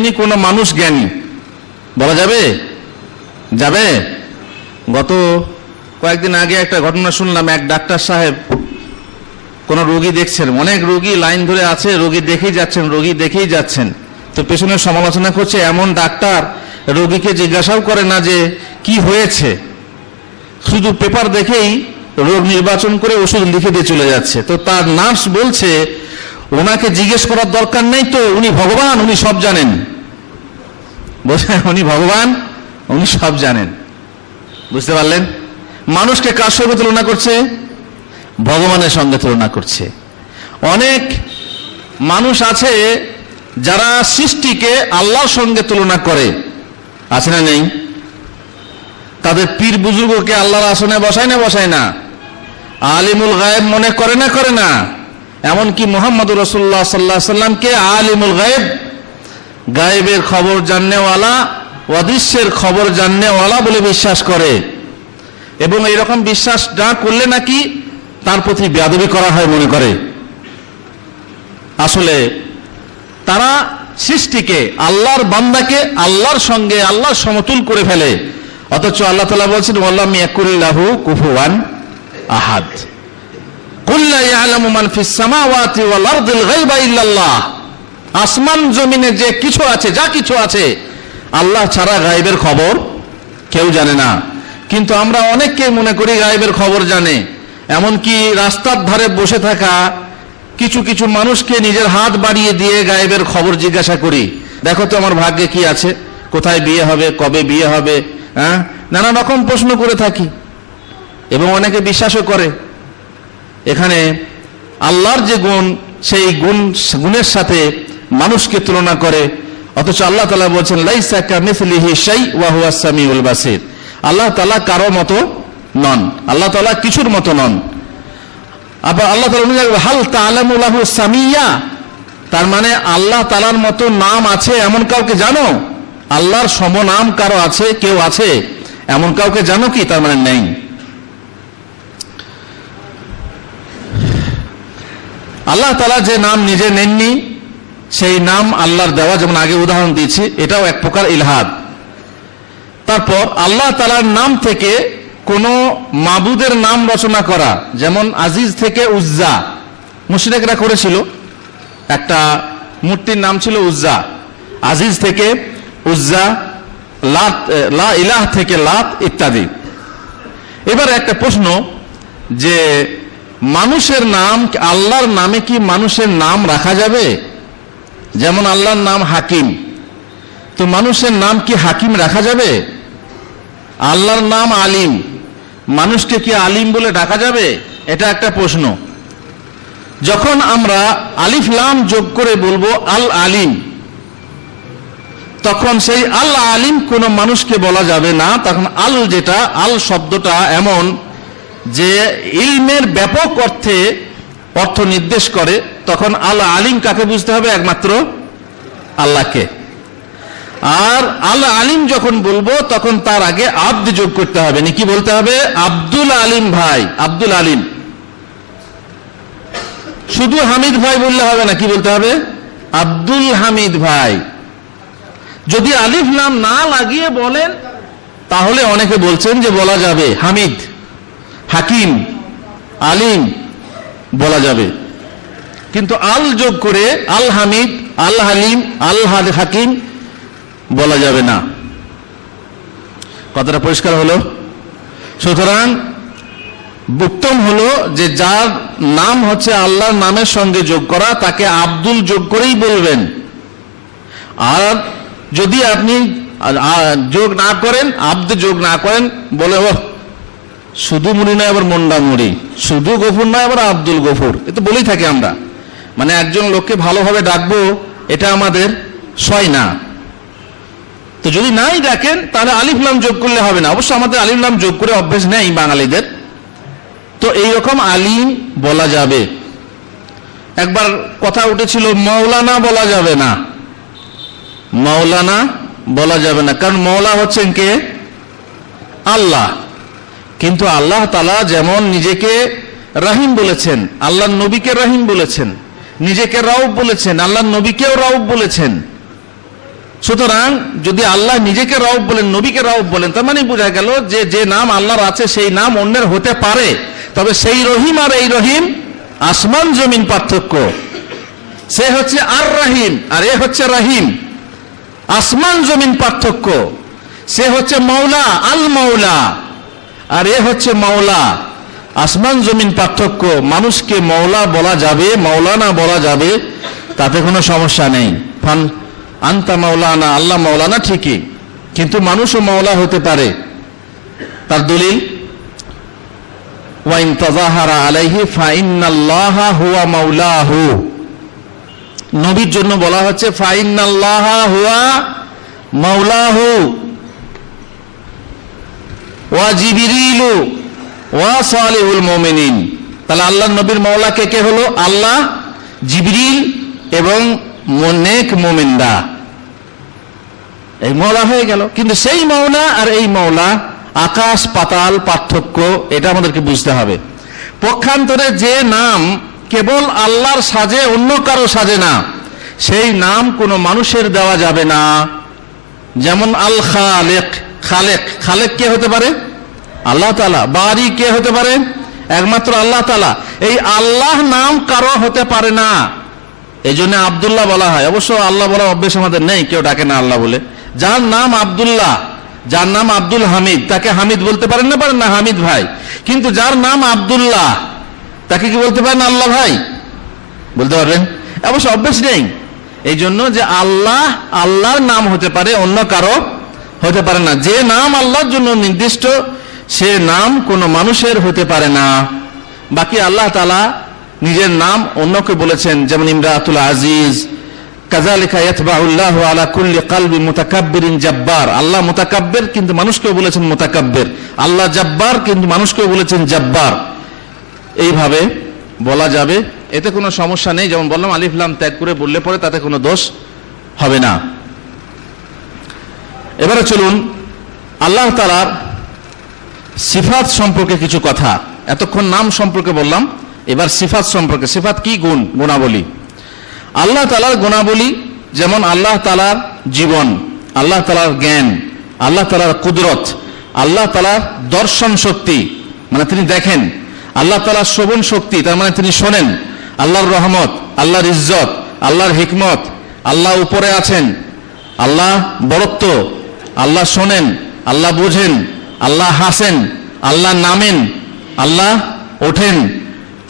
তেমনি কোনো মানুষ জ্ঞানী, বলা যাবে? যাবে? গত কয়েকদিন আগে একটা ঘটনা শুনলাম, এক ডাক্তার সাহেব কোনো রোগী দেখছেন, অনেক রোগী লাইন ধরে আছে, রোগী দেখেই যাচ্ছেন, তো পেছনে সমালোচনা করছে। এমন ডাক্তার রোগীকে জিজ্ঞাসাও করে না যে কি হয়েছে, শুধু পেপার দেখেই রোগ নির্বাচন করে ওষুধ লিখে দিয়ে চলে যাচ্ছে। তো তার নার্স বলছে ওনাকে জিজ্ঞেস করার দরকার নেই, তো উনি ভগবান, উনি সব জানেন। বলছে উনি ভগবান, উনি সব জানেন। বুঝতে পারলেন? মানুষকে কার সঙ্গে তুলনা করছে? ভগবানের সঙ্গে তুলনা করছে। অনেক মানুষ আছে যারা সৃষ্টিকে আল্লাহর সঙ্গে তুলনা করে, আছে না নেই? তাদের পীর বুজুর্গকে আল্লাহর আসনে বসায় না, আলিমুল গায়েব মনে করে না। এমনকি মুহাম্মদুর রাসূলুল্লাহ সাল্লাল্লাহু আলাইহি সাল্লামকে আলিমুল গায়েব, গায়েবের খবর জাননেওয়ালা, অদৃশ্যের খবর জাননেওয়ালা বলে বিশ্বাস করে। এবং এইরকম বিশ্বাস না করলে নাকি তার প্রতি বেয়াদবি করা হয় মনে করে। আসলে তারা সৃষ্টিকে, আল্লাহর বান্দাকে আল্লাহর সঙ্গে আল্লাহর সমতুল করে ফেলে। অথচ আল্লাহ তাআলা বলছেন ওয়ালাম ইয়াকুল্লাহু কুফুয়ান আহাদ, কুল লা ইয়ালামু মান ফিস সামাওয়াতি ওয়াল আরদিল গায়বা ইল্লাল্লাহ। আসমান জমিনে যে কিছু আছে, যা কিছু আছে, আল্লাহ ছাড়া গায়েবের খবর কেউ জানে না। কিন্তু আমরা অনেককে মনে করি গায়েবের খবর জানে। এমনকি রাস্তার ধারে বসে থাকা কিছু মানুষকে নিজের হাত বাড়িয়ে দিয়ে গায়েবের খবর জিজ্ঞাসা করি, দেখো তো আমার ভাগ্যে কি আছে, কোথায় বিয়ে হবে, কবে বিয়ে হবে, নানা রকম প্রশ্ন করে থাকি এবং অনেকে বিশ্বাসও করে। এখানে আল্লাহর যে গুণ, সেই গুণের সাথে মানুষকে তুলনা করে। অথচ আল্লাহ তাআলা বলছেন লাইসা কামিসলিহি শাই ওয়া হুয়াস সামিউল বাসির। আল্লাহ তাআলা কারো মতো নন, আল্লাহ তাআলা কিছুর মতো নন। আবার আল্লাহ তাআলা হাল তাআলামু লাহু সামিয়া, তার মানে আল্লাহ তাআলার মতো নাম আছে এমন কাউকে জানো? আল্লাহর সমনাম কারো আছে, কেউ আছে এমন কাউকে জানো কি? তার মানে নেই। আল্লাহ তাআলা যে নাম নিজে নেননি, সেই নাম আল্লাহর দেওয়া, যেমন আগে উদাহরণ দিয়েছি, এটাও এক প্রকার ইলহাদ। তারপর আল্লাহ তাআলার নাম থেকে কোন মাবুদের নাম রচনা করা, যেমন আজিজ থেকে উজ্জা, মুশরিকরা করেছিল। একটা মূর্তির নাম ছিল উজ্জা, আজিজ থেকে উজ্জা, লাত, লা ইলাহ থেকে লাত ইত্যাদি। এবার একটা প্রশ্ন, যে মানুষের নাম, আল্লাহর নামে কি মানুষের নাম রাখা যাবে? যেমন আল্লাহর নাম হাকিম, তো মানুষের নাম কি হাকিম রাখা যাবে? আল্লাহর নাম আলিম, মানুষকে কি আলিম বলে ডাকা যাবে? এটা একটা প্রশ্ন। যখন আমরা আলিফ লাম যোগ করে বলবো আল আলিম, তখন সেই আল আলিম কোন মানুষকে বলা যাবে না। তখন আল, যেটা আল শব্দটা এমন যে ইলমের ব্যাপক অর্থ নির্দেশ করে, তখন আল আলিম কাকে বুঝতে হবে? একমাত্র আল্লাহকে। আর আল আলিম যখন বলবো তখন তার আগে আব্দ যোগ করতে হবে। কি বলতে হবে? আব্দুল আলিম ভাই, আব্দুল আলিম। শুধু হামিদ ভাই বললে হবে না, কি বলতে হবে? আব্দুল হামিদ ভাই। যদি আলিফ লাম না লাগিয়ে বলেন তাহলে অনেকে বলছেন যে বলা যাবে হামিদ, হাকিম, আলিম বলা যাবে, কিন্তু আল যোগ করে আল হামিদ, আল হালিম, আল হাকিম বলা যাবে না। কথাটা পরিষ্কার হলো? সুতরাং উত্তম হলো যে যার নাম হচ্ছে আল্লাহর নামের সঙ্গে যোগ করা, তাকে আব্দুল যোগ করেই বলবেন। আর যদি আপনি যোগ না করেন, আব্দ যোগ না করেন, বলে ও শুধু মুড়ি নয় আবার মন্ডা মুড়ি, শুধু গফুর নয় আবার আব্দুল গফুর, এ তো বলেই থাকে আমরা। মানে একজন লোককে ভালোভাবে ডাকবো, এটা আমাদের সয় না। তো যদি নাই ডাকেন তাহলে আলিফ লাম যোগ করলে হবে না। অবশ্য আমাদের আলিফ লাম যোগ করে অভ্যেস নেই বাঙালিদের, তো এইরকম আলিম বলা যাবে। একবার কথা উঠেছিল মৌলানা বলা যাবে না, মৌলানা বলা যাবে না, কারণ মৌলা হচ্ছেন কে? আল্লাহ। কিন্তু আল্লাহ তাআলা যেমন নিজেকে রহিম বলেছেন, আল্লাহর নবীকে রহিম বলেছেন, নিজেকে রাউফ বলেছেন, আল্লাহর নবীকেও রাউফ বলেছেন। সুতরাং যদি আল্লাহ নিজেকে রব বলেন, নবীকে রব বলেন, তার মানে বোঝা গেল যে যে নাম আল্লাহর আছে সেই নাম অন্যের হতে পারে, তবে সেই রহিম আর এই রহিম আসমান জমিন পার্থক্য। সে হচ্ছে আর রহিম আর এ হচ্ছে রহিম, আসমান জমিন পার্থক্য। সে হচ্ছে মৌলা আল মৌলা আর এ হচ্ছে মাওলা, আসমান জমিন পার্থক্য। মানুষকে মৌলা বলা যাবে, মৌলানা বলা যাবে, তাতে কোনো সমস্যা নেই। ফান আন্তা মাওলানা, আল্লাহ মাওলানা ঠিকই, কিন্তু মানুষও মাওলা হতে পারে। তার দলিল ওয়াইন তাযাহারা আলাইহি ফাইন্নাল্লাহা হুয়া মাওলাহু। নবীর জন্য বলা হচ্ছে ফাইন্নাল্লাহা হুয়া মাওলাহু ওয়া জিবরিলু ওয়া সালিহুল মুমিনিন। তাহলে আল্লাহর নবীর মাওলা কে কে হলো? আল্লাহ, জিবরিল এবং নেক মুমিনরা, এই মাওলা হয়ে গেল। কিন্তু সেই মাওলা আর এই মাওলা আকাশ পাতাল পার্থক্য, এটা আমাদেরকে বুঝতে হবে। পক্ষান্তরে যে নাম কেবল আল্লাহর সাজে, অন্য কারো সাজে না, সেই নাম কোনো মানুষের দেওয়া যাবে না। যেমন আল খালেক, খালেক, খালেক কে হতে পারে? আল্লাহ তাআলা। বারি কে হতে পারে? একমাত্র আল্লাহ তাআলা। এই আল্লাহ নাম কারো হতে পারে না, এই জন্য আব্দুল্লাহ বলা হয়। অবশ্য আল্লাহ বলার অভ্যেস আমাদের নেই, কেউ ডাকে না আল্লাহ বলে। যার নাম আব্দুল্লাহ, যার নাম আব্দুল হামিদ, তাকে হামিদ বলতে পারেন না? পারেন না, হামিদ ভাই। কিন্তু যার নাম আব্দুল্লাহ, তাকে কি বলতে পারেন? আল্লাহ ভাই বলতে পারবেন? অবশ্য অভ্যেস নেই। এই জন্য যে আল্লাহ, আল্লাহর নাম হতে পারে, অন্য কারো হতে পারে না। যে নাম আল্লাহর জন্য নির্দিষ্ট, সে নাম কোনো মানুষের হতে পারে না। বাকি আল্লাহ তাআলা নিজের নাম অন্যকে বলেছেন, যেমন ইমরাতুল আজিজ, কাযালিকা ইয়াতবাউল্লাহু আলা কুল্লি কলবি মুতাকাব্বিরিন জাব্বার। আল্লাহ মুতাকাব্বির, কিন্তু মানুষকেও বলেছেন মুতাকাব্বির। আল্লাহ জাব্বার, কিন্তু মানুষকেও বলেছেন জাব্বার। এইভাবে বলা যাবে, এতে কোনো সমস্যা নেই। যেমন বললাম, আলিফ লাম ত্যাগ করে বললে পরে তাতে কোনো দোষ হবে না। এবারে চলুন আল্লাহ তাআলার সিফাত সম্পর্কে কিছু কথা। এতক্ষণ নাম সম্পর্কে বললাম, এবার সিফাত সম্পর্কে। সিফাত কি? গুণ, গুণাবলী। আল্লাহ তাআলার গুণাবলী, যেমন আল্লাহ তাআলার জীবন, আল্লাহ তাআলার জ্ঞান, আল্লাহ তাআলার কুদরত, আল্লাহ তাআলার দর্শন শক্তি, মানে তিনি দেখেন, আল্লাহ তাআলার শ্রবণ শক্তি, তার মানে তিনি শোনেন, আল্লাহর রহমত, আল্লাহর ইজ্জত, আল্লাহর হিকমত, আল্লাহ উপরে আছেন, আল্লাহ বড়ত্ব, আল্লাহ শোনেন, আল্লাহ বোঝেন, আল্লাহ হাসেন, আল্লাহ নামেন, আল্লাহ ওঠেন।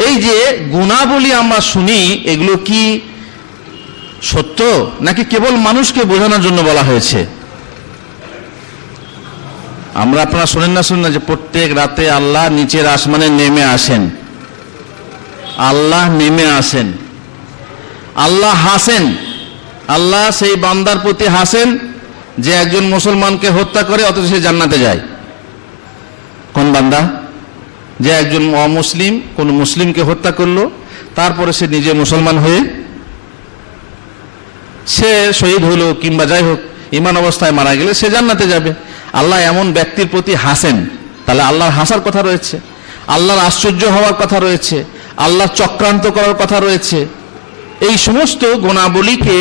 এই যে গুণাবলী আমরা শুনি, এগুলো কি সত্য নাকি কেবল মানুষকে বোঝানোর জন্য বলা হয়েছে? আমরা, আপনারা শোনেন না, শুনেন না যে প্রত্যেক রাতে আল্লাহ নিচের আসমানে নেমে আসেন, আল্লাহ নেমে আসেন, আল্লাহ হাসেন, আল্লাহ সেই বান্দার প্রতি হাসেন যে একজন মুসলমানকে হত্যা করে অথচ সে জান্নাতে যায়। কোন বান্দা? যে একজন অমুসলিম কোন মুসলিমকে হত্যা করলো, তারপরে সে নিজে মুসলমান হয়ে সে শহীদ হলো, কিংবা যাই হোক ঈমান অবস্থায় মারা গেলে সে জান্নাতে যাবে। আল্লাহ এমন ব্যক্তির প্রতি হাসেন, তাহলে আল্লাহর হাসার কথা রয়েছে, আল্লাহর আশ্চর্য হওয়ার কথা রয়েছে, আল্লাহ চক্রান্ত করার কথা রয়েছে। এই সমস্ত গুণাবলীকে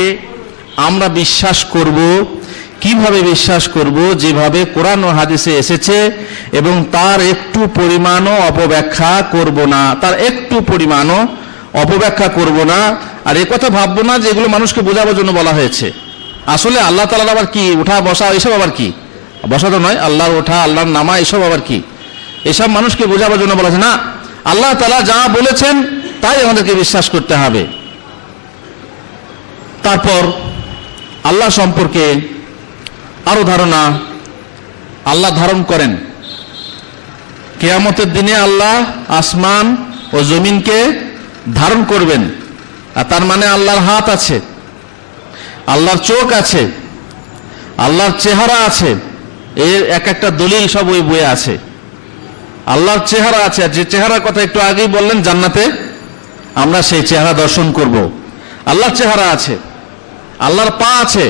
আমরা বিশ্বাস করব। কিভাবে বিশ্বাস করব? যেভাবে কোরআন ও হাদিসে এসেছে, এবং তার একটু পরিমাণও অপব্যাখ্যা করব না, তার একটু পরিমাণও অপব্যাখ্যা করব না। আর এ কথা ভাববো না যে এগুলো মানুষকে বোঝাবার জন্য বলা হয়েছে। আসলে আল্লাহ তাআলার আবার কি ওঠা বসা, এসব আবার কি? বসা তো নয়, আল্লাহর ওঠা, আল্লাহর নামা, এসব আবার কি? এসব মানুষকে বোঝাবার জন্য বলা হয়েছে না। আল্লাহ তাআলা যা বলেছেন তাই আমাদেরকে বিশ্বাস করতে হবে। তারপর আল্লাহ সম্পর্কে আরো ধারণা। আল্লাহ ধারণ করেন, কিয়ামতের দিনে আল্লাহ আসমান ও জমিনকে ধারণ করবেন। আর তার মানে আল্লাহর হাত আছে, আল্লাহর চোখ আছে, আল্লাহর চেহারা আছে। এর এক একটা দলিল সব ওই বইয়ে আছে। আল্লাহর চেহারা আছে, আর যে চেহারার কথা একটু আগেই বললেন জান্নাতে আমরা সেই চেহারা দর্শন করব। আল্লাহর চেহারা আছে, আল্লাহর পা আছে।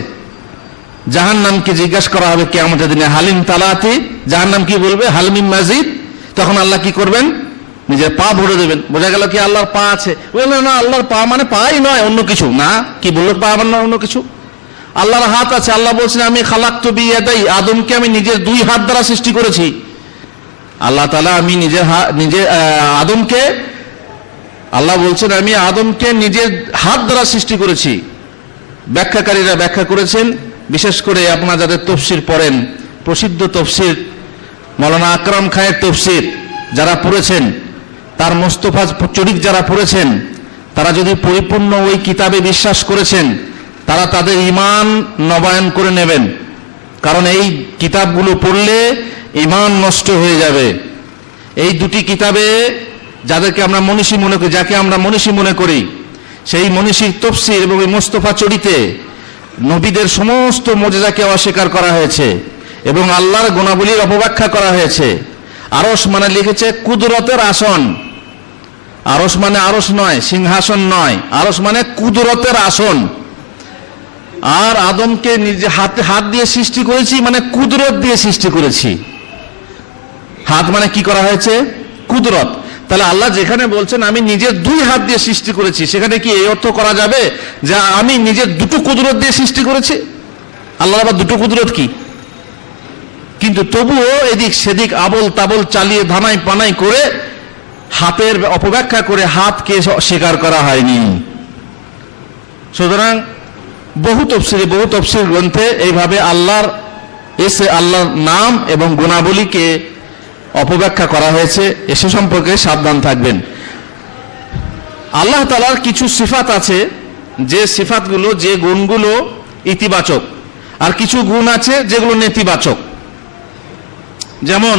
জাহান্নামকে জিজ্ঞাসা করা হবে কিয়ামতের দিনে, হালিম তালাতি, জাহান্নাম কি বলবে? হালিম মাজিদ। তখন আল্লাহ কি করবেন? নিজের পা ভরে দেবেন। বোঝা গেল কি আল্লাহর পা আছে? বললেন না, আল্লাহর পা মানে পাই নয়, অন্য কিছু না। কি বললো? পা মানে অন্য কিছু। আল্লাহর হাত আছে। আল্লাহ বলছেন আমি খালাকতু বিয়াদাই, আদমকে আমি নিজের দুই হাত দ্বারা সৃষ্টি করেছি। আল্লাহ তাআলা আমি আদমকে, আল্লাহ বলছেন আমি আদমকে নিজের হাত দ্বারা সৃষ্টি করেছি। ব্যাখ্যাকারীরা ব্যাখ্যা করেছেন, বিশেষ করে আপনারা যাদের তফসির পড়েন, প্রসিদ্ধ তফসির মাওলানা আকরাম খায়ের তফসির যারা পড়েছেন, তার মোস্তফা চরিক যারা পড়েছেন, তারা যদি পরিপূর্ণ ওই কিতাবে বিশ্বাস করেছেন, তারা তাদের ঈমান নবায়ন করে নেবেন। কারণ এই কিতাবগুলো পড়লে ঈমান নষ্ট হয়ে যাবে। এই দুটি কিতাবে যাদেরকে আমরা মনীষী মনে করি, যাকে আমরা মনীষী মনে করি, সেই মনীষীর তফসির এবং এই মোস্তফা চরিতে নবীদের সমস্ত মুজিজাকে অস্বীকার করা হয়েছে এবং আল্লাহর গুণাবলীর অপব্যাখ্যা করা হয়েছে। আরশ মানে লিখেছে কুদরতের আসন। আরশ মানে আরশ নয়, সিংহাসন নয়, আরশ মানে কুদরতের আসন। আর আদমকে নিজে হাত দিয়ে সৃষ্টি করেছি মানে কুদরত দিয়ে সৃষ্টি করেছি। হাত মানে কি করা হয়েছে? কুদরত। তাহলে আল্লাহ যেখানে বলছেন আমি নিজের দুই হাত দিয়ে সৃষ্টি করেছি, সেখানে কি এই অর্থ করা যাবে যে আমি নিজের দুটো কুদরত দিয়ে সৃষ্টি করেছি? আল্লাহ আবার দুটো কুদরত কি? কিন্তু তবুও এদিক সেদিক আবল তাবল চালিয়ে ধানাই পানাই করে হাতের অপব্যাখ্যা করে হাতকে স্বীকার করা হয়নি। সুতরাং বহু তফসির গ্রন্থে এইভাবে আল্লাহর নাম এবং গুণাবলীকে অপব্যাখ্যা করা হয়েছে। সে সম্পর্কে সাবধান থাকবেন। আল্লাহ তাআলার কিছু সিফাত আছে, যে সিফাতগুলো, যে গুণগুলো ইতিবাচক, আর কিছু গুণ আছে যেগুলো নেতিবাচক। যেমন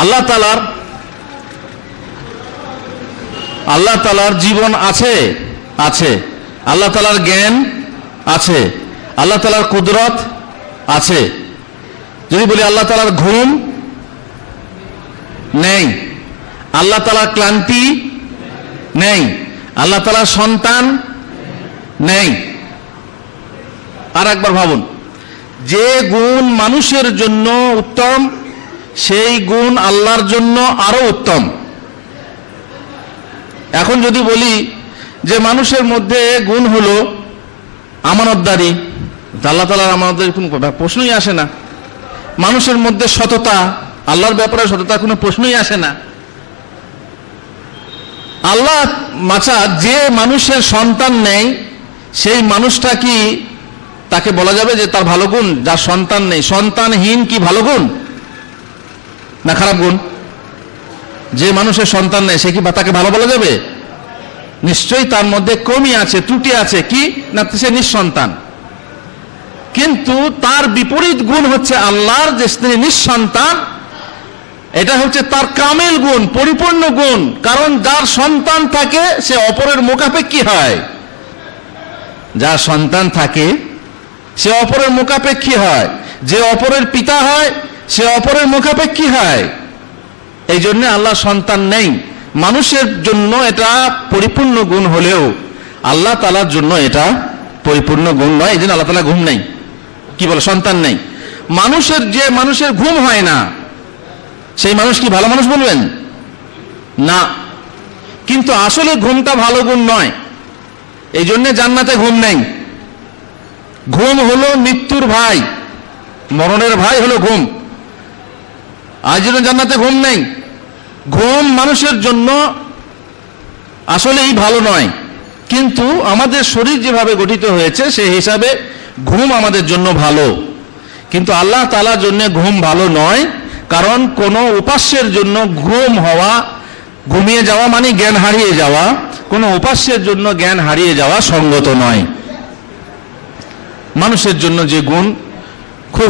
আল্লাহ তাআলার জীবন আছে, আল্লাহ তাআলার জ্ঞান আছে, আল্লাহ তাআলার কুদরত আছে। যদি বলি আল্লাহ তাআলার ঘুম নেই, আল্লাহ তাআলার ক্লান্তি নেই, আল্লাহ তাআলার সন্তান নেই। আর একবার ভাবুন, যে গুণ মানুষের জন্য উত্তম সেই গুণ আল্লাহর জন্য আরো উত্তম। এখন যদি বলি যে মানুষের মধ্যে গুণ হলো আমানতদারি, আল্লাহ তাআলার আমানতদারির কোনো প্রশ্নই আসে না। মানুষের মধ্যে সততা, আল্লাহর ব্যাপারে সততার কোনো প্রশ্নই আসে না। আল্লাহ মাছা যে মানুষের সন্তান নেই সেই মানুষটা কি তাকে বলা যাবে যে তার ভালো গুণ? যার সন্তান নেই, সন্তানহীন কি ভালো গুণ না খারাপ গুণ? যে মানুষের সন্তান নেই সে কি তাকে ভালো বলা যাবে? নিশ্চয়ই তার মধ্যে কমি আছে, ত্রুটি আছে। কি না, সে নিঃসন্তান। কিন্তু তার বিপরীত গুণ হচ্ছে আল্লাহর, যে তিনি নিঃসন্তান, এটা হচ্ছে তার কামেল গুণ, পরিপূর্ণ গুণ। কারণ যার সন্তান থাকে সে অপরের মুখাপেক্ষী হয়। যার সন্তান থাকে সে অপরের মুখাপেক্ষী হয়, যে অপরের পিতা হয় সে অপরের মুখাপেক্ষী হয়। এই জন্য আল্লাহ সন্তান নেই। মানুষের জন্য এটা পরিপূর্ণ গুণ হলেও আল্লাহ তাআলার জন্য এটা পরিপূর্ণ গুণ নয়। এই জন্য আল্লাহ তাআলা ঘুম নেই, কি বলে, সন্তান নেই। মানুষের ঘুম হয় না, সেই মানুষ কি ভালো মানুষ বলবেন? না। কিন্তু আসলে ঘুমটা ভালো গুণ নয়, এই জন্য জান্নাতে ঘুম নেই। ঘুম হলো মৃত্যুর ভাই, মরণের ভাই হলো ঘুম। আর জন্য জান্নাতে ঘুম নেই। ঘুম মানুষের জন্য আসলেই ভালো নয়, কিন্তু আমাদের শরীর যেভাবে গঠিত হয়েছে সেই হিসাবে ঘুম আমাদের জন্য ভালো। কিন্তু আল্লাহ তাআলার জন্য ঘুম ভালো নয়। কারণ কোন উপাস্যের জন্য ঘুমিয়ে যাওয়া মানে জ্ঞান হারিয়ে যাওয়া, কোন উপাস্যের জন্য জ্ঞান হারিয়ে যাওয়া সঙ্গত নয়। মানুষের জন্য যে গুণ খুব